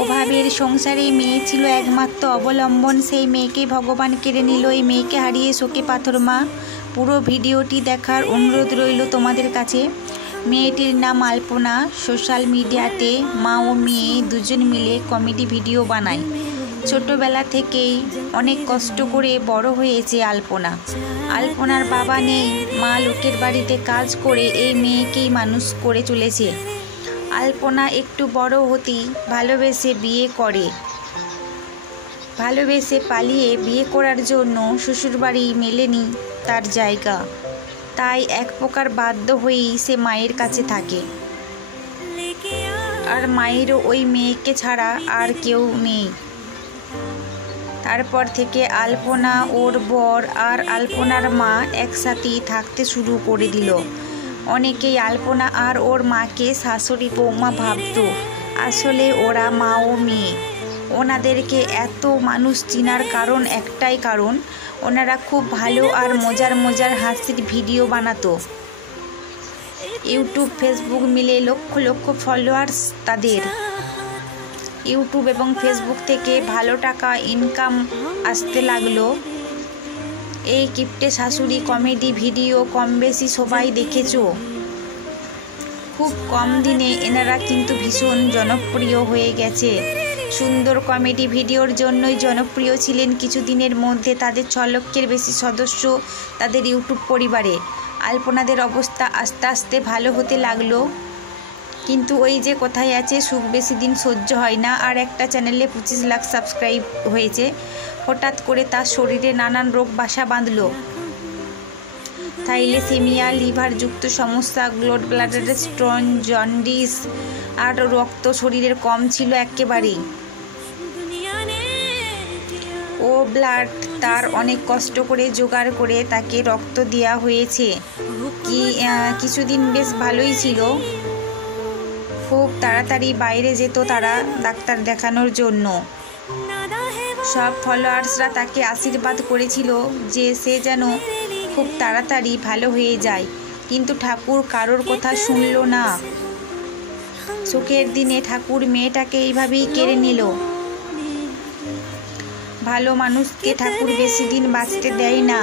অভাবের সংসারে মেয়ে ছিল একমাত্র অবলম্বন, সেই মেয়েকে ভগবান কেড়ে নিল। এই মেয়েকে হারিয়ে শোকে পাথর মা। পুরো ভিডিওটি দেখার অনুরোধ রইল তোমাদের কাছে। মেয়েটির নাম আলপনা। সোশ্যাল মিডিয়াতে মা ও মেয়ে দুজন মিলে কমেডি ভিডিও বানায়। ছোটবেলা থেকেই অনেক কষ্ট করে বড় হয়েছে আলপনা। আলপনার বাবা নেই, মা লোকের বাড়িতে কাজ করে এই মেয়েকেই মানুষ করে চলেছে। আলপনা একটু বড় হতেই ভালোবেসে পালিয়ে বিয়ে করার জন্য শ্বশুরবাড়ি মেলেনি তার জায়গা, তাই এক প্রকার বাধ্য হয়েই সে মায়ের কাছে থাকে। আর মায়েরও ওই মেয়েকে ছাড়া আর কেউ নেই। তারপর থেকে আলপনা, ওর বর আর আলপনার মা একসাথেই থাকতে শুরু করে দিল। অনেকেই আলপনা আর ওর মাকে শাশুড়ি বৌমা ভাবত, আসলে ওরা মা ও মেয়ে। ওনাদেরকে এত মানুষ চেনার কারণ একটাই কারণ, ওনারা খুব ভালো আর মজার হাসির ভিডিও বানাতো। ইউটিউব ফেসবুক মিলে লক্ষ লক্ষ ফলোয়ার্স তাদের। ইউটিউব এবং ফেসবুক থেকে ভালো টাকা ইনকাম আসতে লাগলো। এই কিপ্টে শাশুড়ি কমেডি ভিডিও কম বেশি সবাই দেখেছো। খুব কম দিনে এনারা কিন্তু ভীষণ জনপ্রিয় হয়ে গেছে। সুন্দর কমেডি ভিডিওর জন্যই জনপ্রিয় ছিলেন। কিছুদিনের মধ্যে তাদের 6 লক্ষের বেশি সদস্য তাদের ইউটিউব পরিবারে। আলপনাদের অবস্থা আস্তে আস্তে ভালো হতে লাগলো, কিন্তু ওই যে কোথায় আছে সুখ বেশি দিন সহ্য হয় না। আর একটা চ্যানেলে 25 লাখ সাবস্ক্রাইব হয়েছে, হঠাৎ করে তার শরীরে নানান রোগ বাসা বাঁধল। থাইলেসেমিয়া, লিভারযুক্ত সমস্যা, ব্লাডার স্টোন, জন্ডিস আর রক্ত শরীরের কম ছিল একেবারেই। ও ব্লাড তার অনেক কষ্ট করে জোগাড় করে তাকে রক্ত দেওয়া হয়েছে। কিছুদিন বেশ ভালোই ছিল। খুব তাড়াতাড়ি বাইরে যেত তারা ডাক্তার দেখানোর জন্য। সব ফলোয়ার্সরা তাকে আশীর্বাদ করেছিল যে সে যেন খুব তাড়াতাড়ি ভালো হয়ে যায়, কিন্তু ঠাকুর কারোর কথা শুনল না। সুখের দিনে ঠাকুর মেয়েটাকে এইভাবেই কেড়ে নিল। ভালো মানুষকে ঠাকুর বেশি দিন বাঁচতে দেয় না।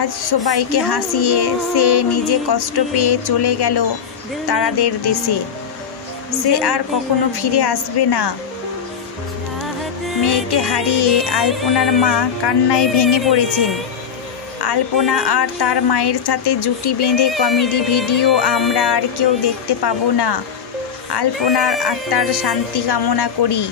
আজ সবাইকে হাসিয়ে সে নিজে কষ্ট পেয়ে চলে গেল তারাদের দেশে। সে আর কখনো ফিরে আসবে না। মেয়েকে হারিয়ে আলপনার মা কান্নায় ভেঙে পড়েছেন। আলপনা আর তার মায়ের সাথে জুটি বেঁধে কমেডি ভিডিও আমরা আর কেউ দেখতে পাবো না। আলপনার আত্মার শান্তি কামনা করি।